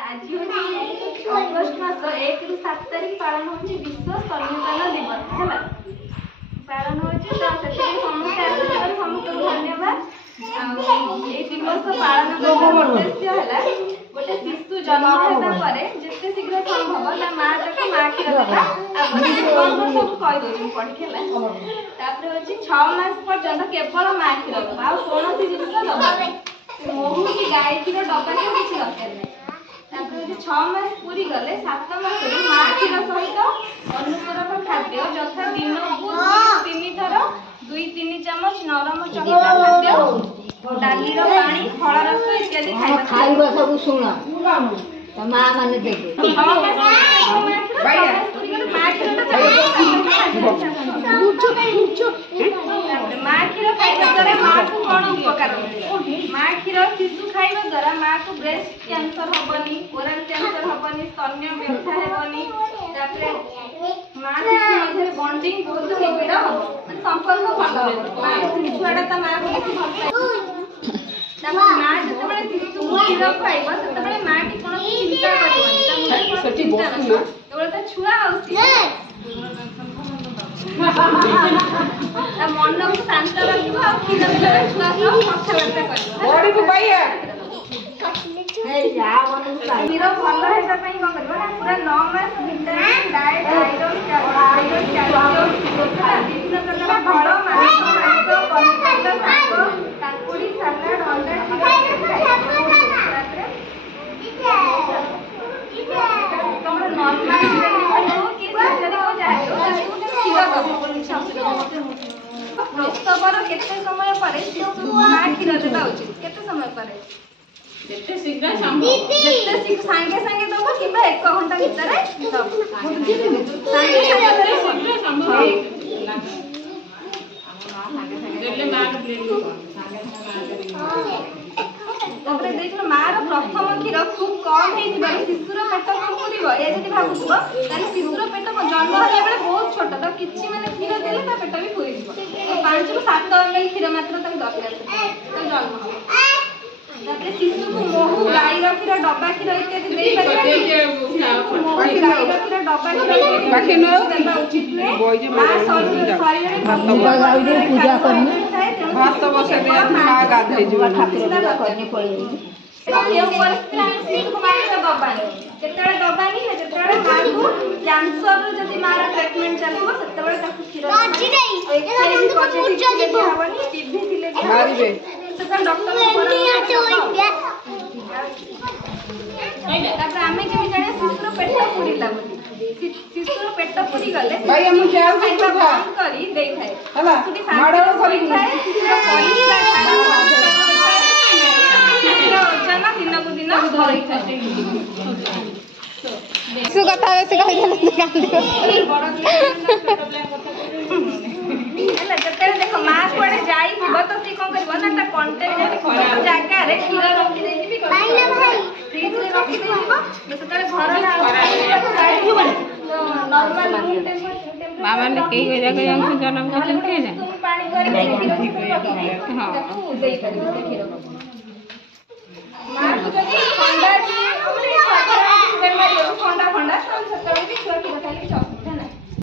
आज अगस्ट मास 1 रु 7 तारीख पालन होची विश्व स्तन्यपान दिवस है पालन होची तो सेति समस्त आयोजन समस्त धन्यवाद। ए दिवस पालन करबार उद्देश्य हला गोटे शिशु जन्म हेबा परे जेते शीघ्र संभव ता मां तक मां खीर देबा आपन सब कहि दोनी पढी खेला तापर होची 6 मास पर्यंत केवल मां खीर देबा आ कोनोसी जिनिस दबा मोहू की गाय खीर डबा के किछि दरकार नै तापर 6 मास पूरी गले 7 मास रे मां खीर सहित अनुपूरक खाद्य जथा दिन को 3 थर 2-3 चम्मच नरम चकटा खाद्य डाली रो पानी फल रस इत्यादि खाइबा सब सुना त मां माने देबे मां खीर खाइबा द्वारा मां को कोन उपकार मिले मां खीर शिशु खाइबा द्वारा मां को ब्रेस्ट कैंसर होबनी ओरल कैंसर होबनी स्तन्य व्यथा हेबनी तापरे मां शिशु मध्य बॉन्डिंग बहुत निबिड़ हो माने संपर्क भल हो मां छुआडा त मां को देखि भल पाए तापर मां जतबेले शिशु खीर खाइबा ततबेले मां की कोन चिंता करबनी ता सठी बसु ना केवल त छुआ आउसी ता मन को शांत रखिबो आ खीर देला छुआ सब कथाबार्ता करबो बॉडी को पाइया ए जा मन खीर भल हेबा पई कोन करबो ना पूरा 9 मास विटामिन डाइट आयरन कैल्शियम ବିଭିନ୍ନ प्रकार फल मांस पनीर शाग काकुड़ी सलाड अंडा तमरा नॉर्मल कि सर्जरी को जाए प्रसवर केते समय परे शिशु मां खीर देबा उचित केते समय परे जेते शीघ्र संभव जेते शीघ्र संगे संगे दबो किबा 1 घंटा भीतर दबो संगे संगे संभव देले मां तापर देखो मार प्रथम खीर खूब कम हेतिबा शिशुर पेट फुफुरिबो ए जति भाबुबो ताले शिशुर पेट जन्म होला बेले बहुत छोट तो किछि माने खीर देले ता पेट भी फुरि दिबो तो 5 रु 7 ml खीर मात्र तक दरकार तो जन्म हो तापर शिशु को मोहू गाय रो खीर डब्बा खीर इत्यादि देई पारे मोहू गाय रो खीर डब्बा खीर बाकी न देबा उचित नै मां शरीर रे पूजा करनी भात बसे दे मां गाधै जीव ठाकुर करनी पड़ी ये परिस्थिति हम शिशु को मार दबानी जेतबे दबानी ना जेतबे मां को कैंसर जदी मार ट्रीटमेंट चलबो सेतबे ताकू खीर अच्छी नहीं एकदम तो पूजा जीव हवनी टीबी थिले मारिबे सेतबे डॉक्टर तापर आमे केमि जाने शिशुर पेट पुरिला बोली शिशुर पेट पुरी गले भाई हम जाऊ के बंद करी देई थाए हला माडो करी थाए शिशुर परिस्थिति जना दिन को दिन होई थाए सु कथा बेसी कहि देले कांदी बड़ एला जते देखो मां कोडे जाई थिबो तो सी कोन करबो ना ता कंटेनर कोन जागा रे खीर रखि देई दिबी भाई फ्रिज रे रखि देई दिबो जते घर ना नॉर्मल रूम टेम्परेचर मामा ने के गजा के हम जन्म करते के ना तुम पानी करके खीर हां ताकू देई परबो से खीर मां को जदी ठंडा की हमरे बेमारी हो ठंडा ठंडा तो सतरे भी खीर खाली